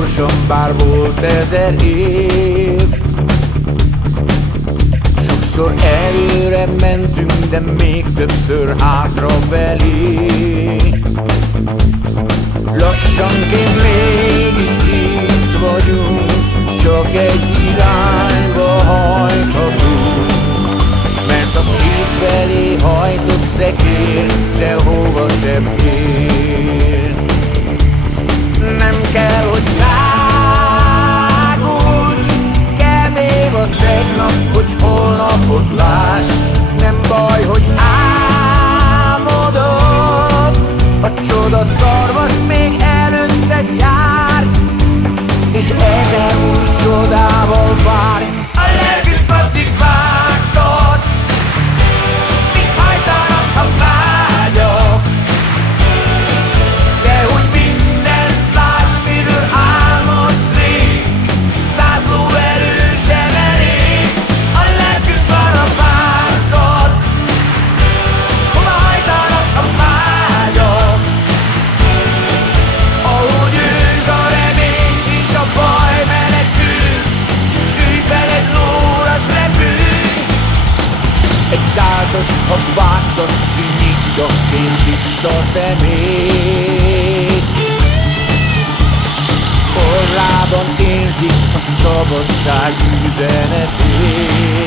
gyorsan, bár volt 1000 év. Sokszor előre mentünk, de még többször hátrafelé. Lassanként mégis itt vagyunk, s csak egy irányba hajthatunk. Mert a kétfelé hajtott szekér sehova sem ér. Nem kell, hogy szágulj, kell még a tegnap, hogy holnapot láss. Nem baj, hogy álmodod, a csoda szarvas még előtted jár, és ezer új csodával vár. A lelkünk addig vágtat, míg hajtanak a vágyak, de hogy mindent láss, miről álmodsz rég, 100 lóerő sem elég. A lelkünk arra vágtat, hova hajtanak a vágyak, ahogy ősz a remény és a baj menekül, ülj fel egy lóra, s repülj. Egy táltos, ha vágtat, kinyitja fél tiszta szemét. Orrában érzi a szabadság üzenetét.